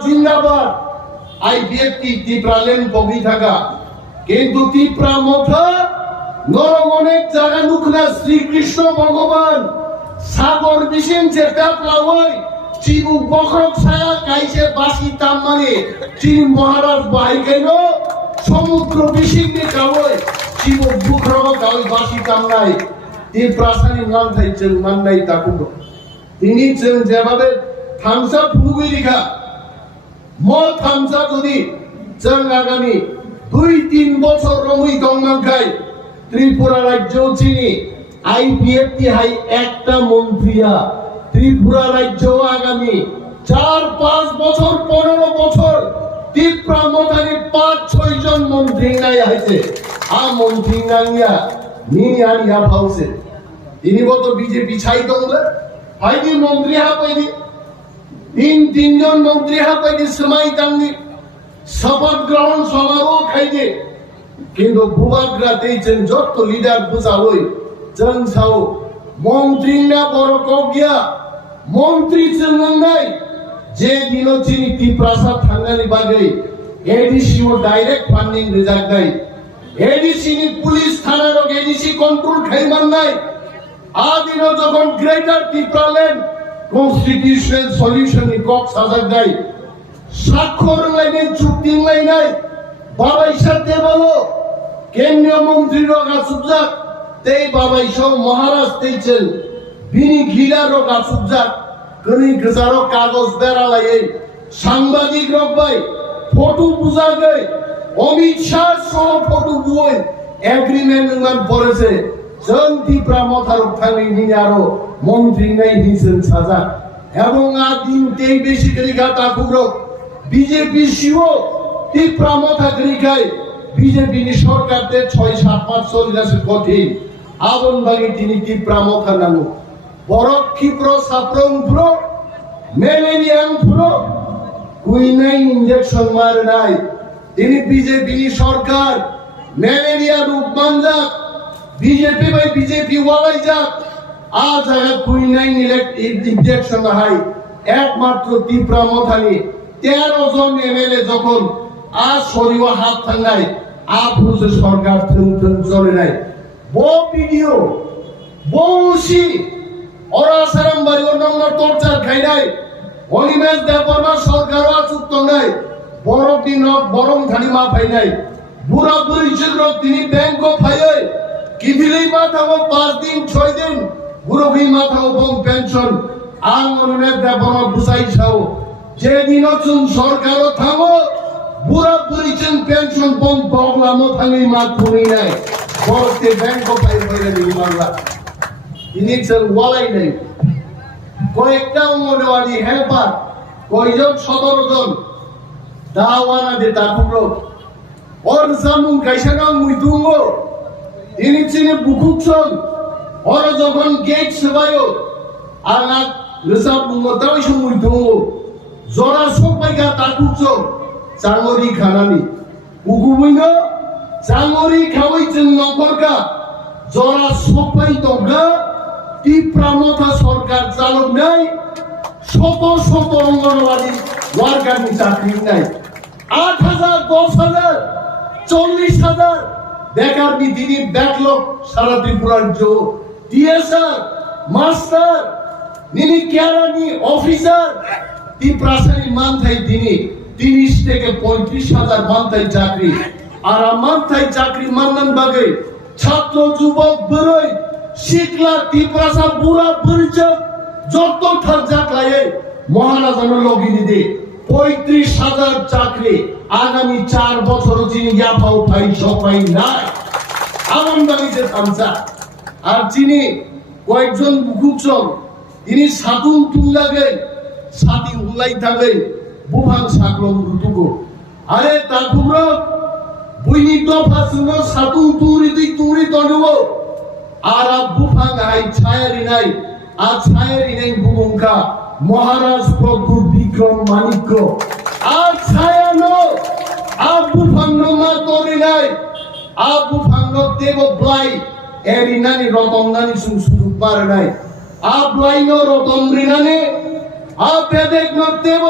জিন্দাবাদ আইপিএফটি ত্রিপুরালেন কবি থাকা কিন্তু ত্রিপুরা মথা নরমনের জায়গা নুখনা শ্রীকৃষ্ণ ভগবান সাগর বিশেন যেটা প্লাওয় চিবু বখরক ছায়া কাইছে বাসি তাম মানে চিন মহারাজ বাই কেন সমুদ্র বিশিংনি কাওয় চিবু বুখরক কাওয় বাসি তাম নাই ত্রিপুরাসানি নাম থাইছেন মাননাই তাকুব তিনি যেভাবে থামসা ফুগুই লিখা মত হামসা যদি जों আগামী 2-3 বছর রমই দংমানখাই ত্রিপুরা রাজ্য চিনি আইপিএফটি হাই একটা মন্ত্রিয়া ত্রিপুরা রাজ্য আগামী 4-5 বছর 15 বছর ত্রিপুরা মতানি 5-6 জন মন্ত্রী নাই হইছে আ মন্ত্রী নাইয়া নিনি আনিয়া ভাউছে তিনি বত বিজেপি ছাই দংলে হাইদি মন্ত্রী হা পাইদি তিনজন মন্ত্রী হাতে সময় দাঙ্গি শপথ গ্রহণ সমারোহ খাইছে কিন্তু ভুবাগ্রা দিয়েছেন যত লিডার বুঝা হই जों সাও মন্ত্রী না বড় কগিয়া মন্ত্রী চেঙ্গাই যে দিন চিনি ত্রিপ্রাসা থাঙ্গানি বাগে এডিসি ও ডাইরেক্ট ফান্ডিং রেজাল্ট নাই এডিসি নি পুলিশ থানার এডিসি কন্ট্রোল খাইমান নাই আদিন যখন গ্রেটার ত্রিপুরাল্যান্ড কনস্টিটিউশনাল সলিউশন নি কক সাজাক নাই স্বাক্ষর লাইনে চুক্তি নাই বাবাই সাথে বলো কেন্দ্রীয় মন্ত্রী রগা সুবজাক তেই বাবাই সব মহারাজ তেইছেন বিনি ঘিলা রগা সুবজাক কনি গজারো কাগজ বেরালাই সাংবাদিক রবাই ফটো বুঝা গই অমিত শাহ সহ ফটো বুই এগ্রিমেন্ট মান পড়েছে जों ত্রিপুরা মথার উঠানি নিয়ে আরো মন্ত্রী নাই হিসেন সাজা এবং আদিন তেই বেশি করে গাতা কুরো বিজেপি শিও ত্রিপুরা মথা গ্রিকাই বিজেপি নি সরকারতে 6-7 চলিদাস কঠিন আবন বাগি তিনি ত্রিপুরা মথা নামু বড় ক্ষিপ্র সাপ্রং প্রো মেলেনিয়াম প্রো কুইনাই ইনজেকশন মার নাই তিনি বিজেপি নি সরকার ম্যালেরিয়া রূপ মানজা बीजेपी भाई बीजेपी वाला जा आज अगर कोई नहीं ইনজেকশন হাই একমাত্র ত্রিপুরা মথানি 13 জন এমএলএ যখন আজ সরিও হাত থাঙ্গাই আপহুজে সরকার থুন চলে নাই বো ভিডিও বউসি ওরা সারাম বাড়ি অন্য টর্চার খাই নাই অনিমেশ দেববর্মা সরকারও আচুক্ত নাই বড় দিন বরং খানি মা পাই নাই বুড়া বুড়ি ছিল তিনি ব্যাংক ফাইয় কিভিলেই মাথাও 5 দিন 6 দিন গুরুভি মাথাও বং পেনশন আঙ্গনে দেবনা বুঝাইছাও যেদিন চুন সরকার থামো বুড়া বুড়িছেন পেনশন বং বগলামো থাঙ্গি মা খুনি নাই বড়তে ব্যাংক পাই হইরে দি মারলা ইনিকশন ওয়ালাই নাই কয়েকটা অঙ্গনওয়াড়ি হেল্পার কয়জন 17 জন দাওয়ানা দে তাকুরো ওর জামুন কাইসানা মুই দুঙ্গো তিনি চিনে বুকুচন ওরা যখন গেট সেবায়ও আনা রেসাব মতাই সময় দঙ্গো জরা সবাইগা তাকুচন চাঙ্গরি খানানি বুকুবইন চাঙ্গরি খাওয়াইছেন নগরকা জরা সবাই দগা ত্রিপুরা মথা সরকার চালক নাই শত শত অঙ্গনওয়াড়ি ওয়ার্কারনি চাকরি নাই 8,000 10,000 40,000 বেকার দিদি ব্যাকলগ সারা ত্রিপুরার জো টিএসআর মাস্টার নিনি কেরানি অফিসার ত্রিপুরাসানি মানথাই দিনি 30 থেকে 35,000 মানথাই চাকরি আর মানথাই চাকরি মাননান বাগে ছাত্র যুবক বরই শিখলা ত্রিপুরাসা বুড়া পরিচয় যত থার জাকলায়ে মহারাজানো লগিনি দে 35,000 চাকরি আগামী 4 বছর চিনি ইয়াফাও পাই সবাই নাই আমন বাড়িতে থামসা আর চিনি কয়েকজন বুকুচন তিনি সাতুন তুল্লাগে সাতি উল্লাই থাকে বুভান সাকলম রুতুগো আরে তাকুরো বুইনি দফা শুনো সাতুন তুরি তনুগো আর বুভান আই ছায়ারি নাই আর ছায়ারি নাই বুমুঙ্কা মহারাজ প্রভু বিক্রম মানিক্য আর ছায়ানো আবু ফান্নো মা তোরি নাই আবু ফান্নো দেব ব্লাই এরিনানি রতমনানি সুসুদু পারে নাই আবলাইনো রতম রিনানি আবেদেক ন দেব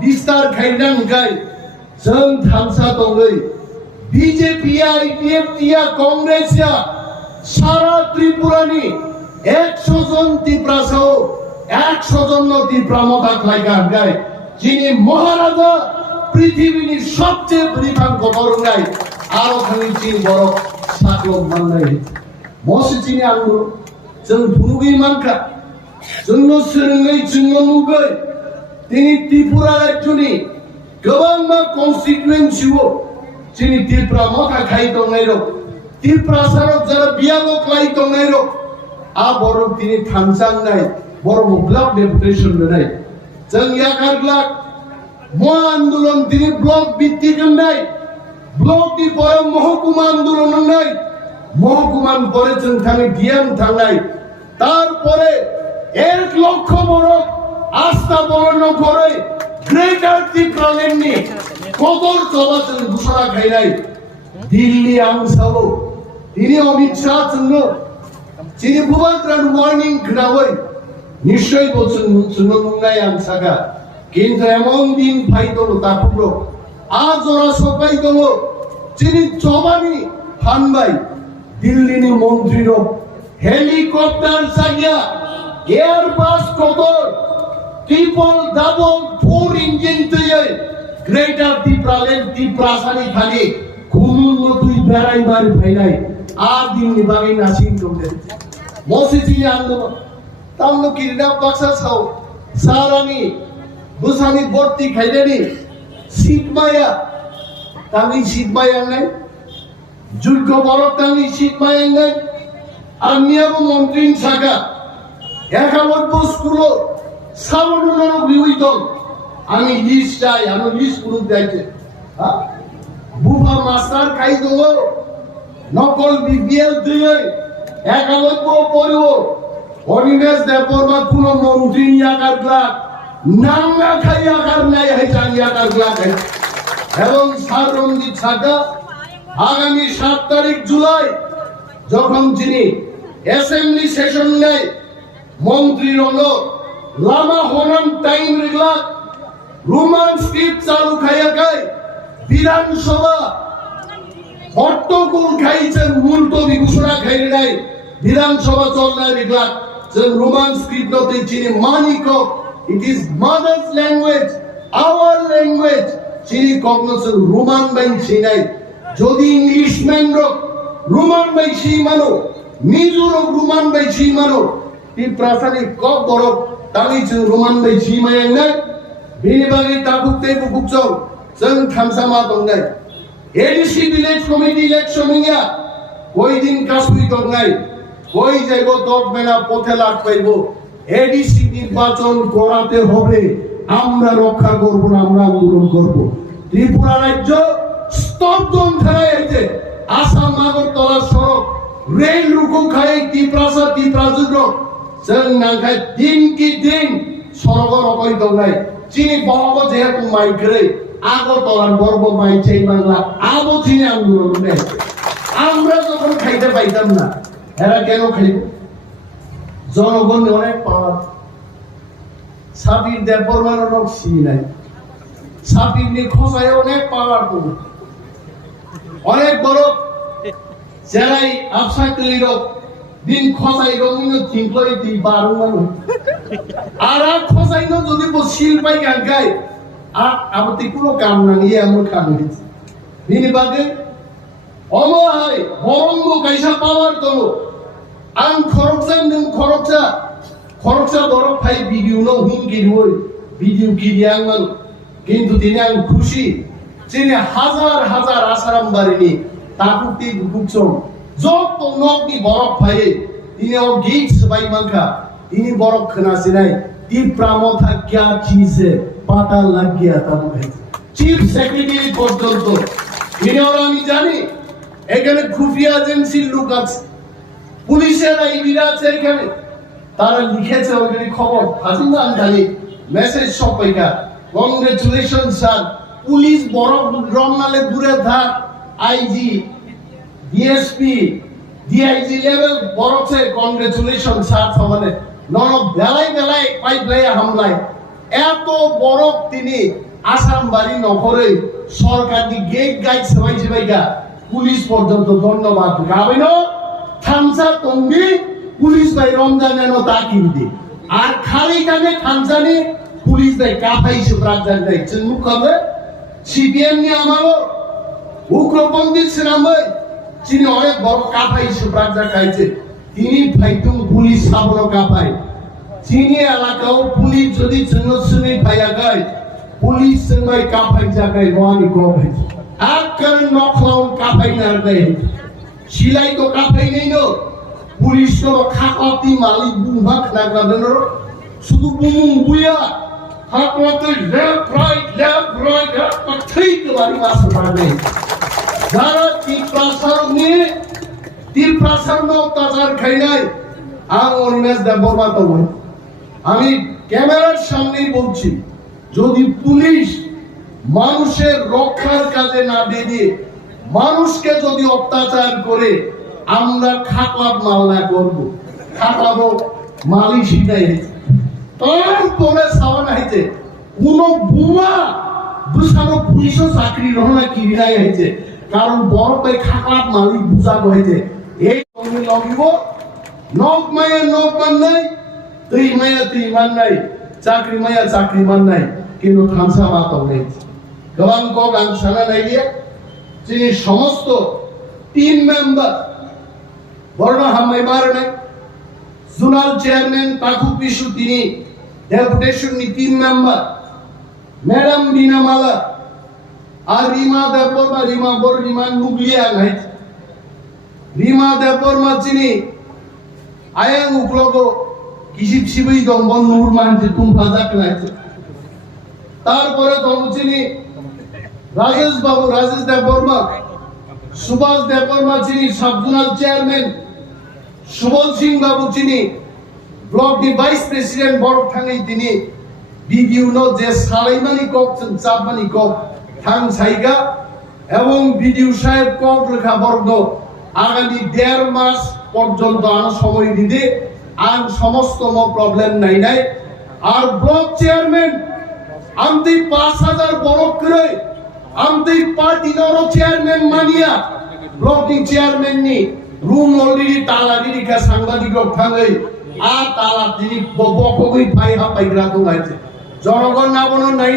बिस्तार खायनां गाय जों थामसा दङै BJP IPFT कांग्रेस सारा त्रिपुरानि 100 जन त्रिपुरासाव 100 जन त्रिपुरा मथा खायगार गाय जिनि महाराजा पृथ्वीनि सबचेয়ে ब्रिफां गबरनाय आरो खानि चिन बरफ साख्लो माननाय मसिचिनि आंगुर जों भुनुगि मानखा जोंनो सोलोङै जोंनो नुगै दिनै त्रिपुरा राज्यनि गोबां मा कन्स्टिट्युएन्सिआव जोंनि त्रिपुरा मथा खाय दंनाय रं त्रिपुरा साराव जारा बियालो खाय दंनाय रं आ बरफ दिनै थांजांनाय बरफ ब्लक डेपुटेसन होनाय जों यागारग्ला महा आन्दोलन दिनै ब्लक भित्तिक होनाय ब्लकनि परे महकुमा आन्दोलन होनाय महकुमान परे जों थाङै डिएम थांनाय तारपरे 1 লক্ষ বরফ আস্থা বরণ করে গ্রেটার ত্রিপুরাল্যান্ডনি কদর চলাচল ঘোষণা খাইনাই দিল্লি আংসাও তিনি অমিত শাহ जोंनो যিনি বুবাগ্রান ওয়ার্নিং গ্রাওই নিশ্চয় বলছেন শুনো মুঙ্গাই আংসাগা কিন্তু এমন দিন ফাইদল তাপুরো আজ ওরা সবাই দল যিনি জবানি ফানবাই দিল্লিনি মন্ত্রীর হেলিকপ্টার সাইয়া এয়ারবাস কদর ট্রিপল ডাবল 4 ইঞ্জিন তৈরি গ্রেটার ত্রিপুরাল্যান্ড ত্রিপুরাসানি খালি খুনুন তুই বেড়াই মারি ফাইনাই আর দিন নিবাগি নাসিং দমলে মসিজিনি আন্দোলন তামলো কিরনা বাক্সা সাও সারানি বুসানি বর্তি খাইলেনি সিটমায়া তামি সিটমায়া নাই যুদ্ধ বরফ তামি সিটমায়া নাই আমিয়াবো মন্ত্রী সাকা একালব্য স্কুল সাবনুলর বিউইত আমি লিস্ট চাই আমি লিস্ট গ্রুপ যাইতে বুফা মাস্টার খাই দল নকল বিবিএল দিয়ে একালব্য পড়ব অনিমেশ দেববর্মা কোন মন্ত্রী ইয়াকারগ্লা নাঙ্গা খাই আকার নাই হাইচান ইয়াকারগ্লা খাই এবং সাররঞ্জিত সাকা আগামী 7 তারিখ জুলাই যখন যিনি অ্যাসেম্বলি সেশন নেয় মন্ত্রী হলো লামা হনান টাইম রেগলা রোমান স্ক্রিপ্ট চালু খাইয়া গায় বিধানসভা হট্টগোল খাইছেন মুলতবি ঘোষণা খাই নাই বিধানসভা চলনায় রেগলা যে রোমান স্ক্রিপ্ট নতে চিনি মানিক it is mother's language our language চিনি কগনোসেন রোমান বাই চিনাই যদি ইংলিশম্যান রোমান বাই সেই মানো মিজোর রোমান বাই সেই মানো ত্রিপুরাসানি কক বরফ তালি जों রোমান বাই সেই মায়াংনাই बेनि बागै दाबुकते बुकजों जों थामसामा दंनाय एडिसि विलेज कमिटि इलेक्शनिया কই দিন কাশুই দংনাই কই যাইবো দগমেনা পথে লাগ পাইবো এডিসি নির্বাচন করাতে হবে আমরা রক্ষা করব না আমরা আন্দোলন করব ত্রিপুরা রাজ্য স্তব্ধন খেলায় আইছে আসাম আগরতলা সড়ক রেল রুকু খাই ত্রিপুরাসা ত্রিপুরাজুগ্র जों नांखाय दिन কি দিন সরগর অকই দংনাই চিনি বহব যেহেতু মাইগ্রে আগরতলার গর্ব মাইচাই বাংলা আবো চিনি আন্দোলন নেই আমরা যখন খাইতে পাইতাম না এরা কেন খাইব জনগণ অনেক পাওয়ার সাবির দেববর্মার লোক চিনি নাই সাবির নি খোসায় অনেক পাওয়ার অনেক বড় জেলাই আফসাকলির দিন খোসাই রঙিন থিংকলই দি বারু মানু আর খোসাইনো যদি বসিল পাই গায় আর আপত্তি কোনো কাম না নিয়ে আমরা কাম হয়েছে দিনি বাদে অমহাই বরঙ্গ কাইসা পাওয়ার দল আং খরচা নং খরচা বড় ফাই ভিডিও ন হুমকি হই ভিডিও কি দিয়াং মান কিন্তু দিনে আং খুশি যিনি হাজার হাজার আসারাম বাড়িনি তাকুতি বুকছম যত নকনি বরফ ফাই তিনি ও গীত সবাই মানখা তিনি বরফ খানাসিনাই ত্রিপুরা क्या चीज है पता लग गया तब चीफ सेक्रेटारी পর্যন্ত তিনি ওরা আমি জানি এখানে খুফিয়া এজেন্সির লোক আছে পুলিশের আইবিরা আছে এখানে তারা লিখেছে ওখানে খবর হাজিনা জানি মেসেজ সবাইকা কংগ্রেচুলেশন স্যার পুলিশ বরফ রমনালে দূরে থাক আইজি ডিএসপি ডিআইজি লেভেল বরফে কংগ্রেচুলেশন স্যার সমানে নন বেলায় বেলায় পাইপ লাইয়া হামলায় এত বরফ তিনি আসাম বাড়ি নকরে সরকারি গেট গাইড সবাই সবাইকা পুলিশ পর্যন্ত ধন্যবাদ গাবেন থামসা তঙ্গি পুলিশ ভাই রমজান এন তাকিব দি আর খালি কানে থামসানি পুলিশ ভাই কাফাইছে প্রাকজান দেয় মুখ হবে সিপিএম নি আমারও উগ্রপন্থী ছিলাম ভাই তিনি অনেক বড় কাফাইছে প্রাকজা খাইছে তিনি ফাইতুম পুলিশ সাবনো কাফাই তিনি এলাকাও পুলিশ যদি জনসনে ভাইয়া গায় পুলিশ ভাই কাফাই জায়গায় রওয়ানি করে আর কারণ নখলাও কাফাই না দেয় সিলাই তো কাফাই নেই নো পুলিশ তো খাকাতি মালিক বুমাক নাগাদেন শুধু বুমুম বুয়া খাকাতে লেফট রাইট ঠিক বাড়ি মাস পাবে যারা তীর প্রাসার অত্যাচার খাই নাই আর অনিমেষ দেববর্মা তো আমি ক্যামেরার সামনেই বলছি যদি পুলিশ মানুষের রক্ষার কাজে না বেরিয়ে মানুষকে যদি অত্যাচার করে আমরা খাকলাপ মামলা করবো খাকলাবো মালিক শিখাই তারপরে সাওয়ান হয়েছে কোন বুমা বুঝানো পুলিশও চাকরি রহনা কিনাই হয়েছে কারণ বড় পাই খাকলাপ মালিক বুঝাবো হয়েছে এই সঙ্গে লগিব নখ মায়ের নখ মান নাই তুই মায়া তুই মান নাই চাকরি মায়া চাকরি মান নাই কিন্তু থামসা মাতাও নেই গবাং কক আং সানা নাই দিয়ে তিনি সমস্ত টিম মেম্বার বর্ণ হামাই মার নাই জোনাল চেয়ারম্যান পাখু পিসু তিনি ডেপুটেশন নি টিম মেম্বার ম্যাডাম বিনামালা আর রিমা দেববর্মা রিমা বড় রিমা নুগলিয়া নাই রিমা দেববর্মা চিনি আয়াং উকলগো কিসিব সিবই দম বন্ধুর মানছে তুম ফাজাক নাইছে তারপরে দম চিনি রাজেশ বাবু রাজেশ দেববর্মা সুভাষ দেববর্মা চিনি সাবজোনাল চেয়ারম্যান সুবল সিং বাবু চিনি ব্লক দি ভাইস প্রেসিডেন্ট বড় থাঙ্গি তিনি বিডিউনো যে সালাইমানি কক চাপমানি কক থাং সাইগা এবং বিডিউ সাহেব কক রেখা বর্গ আগামী 1.5 মাস পর্যন্ত আনা সময় দিতে আর সমস্ত প্রবলেম নাই আর ব্লক চেয়ারম্যান আমতি 5000 বড় করে আমতি পার্টি নরো চেয়ারম্যান মানিয়া ব্লক চেয়ারম্যান নি রুম অলরেডি তালা দিদি কা সাংবাদিক থাঙ্গই আর তালা দিদি বকবই ভাই হাপাইগ্রা তো আছে জনগণ না বনো নাই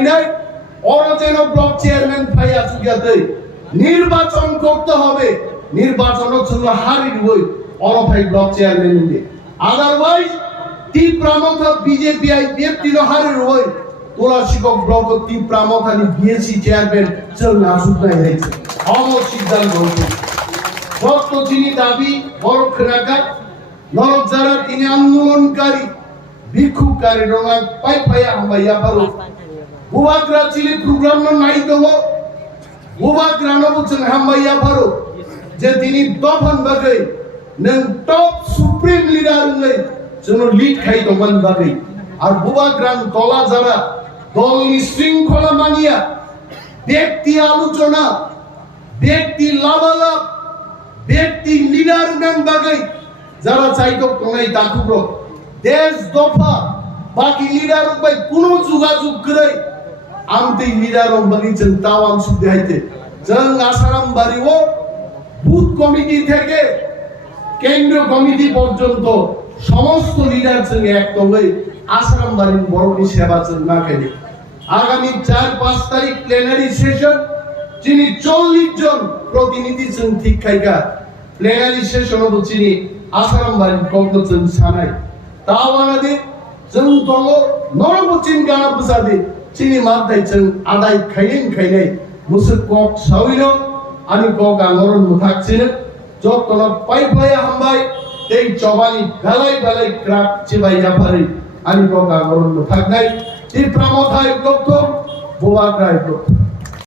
অরজেন ব্লক চেয়ারম্যান ভাই আসুগিয়াতে নির্বাচন করতে হবে নির্বাচন জন্য হারির হই অরফাই ব্লক চেয়ারম্যান নি আদারওয়াইজ তীব্রামথা বিজেপি আইপিএফটি হারির হই তোলা শিক্ষক ব্লক তীব্রামথানি বিএসসি চেয়ারম্যান চল না সুদাই হয়েছে অমর সিদ্ধান্ত হয়েছে ভক্ত চিনি দাবি বড় রাখা নরক যারা তিনি আন্দোলনকারী বিক্ষোভকারী রঙা পাই পাই হামাইয়া পারো বুবাগ্রা চিলি প্রোগ্রাম নাই তো বুবাগ্রা নবুচন হামাইয়া পারো যে তিনি দফান বাগে নং টপ সুপ্রিম লিডার নই জন্য লিড খাই তো মান বাগে আর বুবাগ্রাম তলা যারা দল শৃঙ্খলা মানিয়া ব্যক্তি আলোচনা ব্যক্তি লাভালাভ ব্যক্তি লিডার ম্যান বাগে যারা চাইতো কোনাই তাকুব্র দেশ দফা বাকি লিডার ভাই কোন যোগাযোগ করে আমতে লিডার বাগিছেন তাও আম সুদে হাইতে জং আসারাম বাড়িও বুথ কমিটি থেকে কেন্দ্রীয় কমিটি পর্যন্ত সমস্ত লিডার সঙ্গে এক তবে আসারাম বাড়ির বড়নি সেবা না খেলে আগামী 4-5 তারিখ প্লেনারি সেশন যিনি 40 জন প্রতিনিধি ঠিক খাইকা প্লেনারি সেশন হবো চিনি আসারাম বাড়ির কংগ্রেসন সানাই তাওয়ানাদে जों दङ नरबचिन गाना बुसादे चिनि माथाय जों आदाय खायनाय मुसु कक साविनो आनि कक आंगरन मुथाकसिनो जतन पाइपाय हामबाय दै जबानि बेलाय क्राक चिबाय जाफारि आनि कक आंगरन मुथाकनाय ति प्रमथाय ब्लक बुवाग्राय ब्लक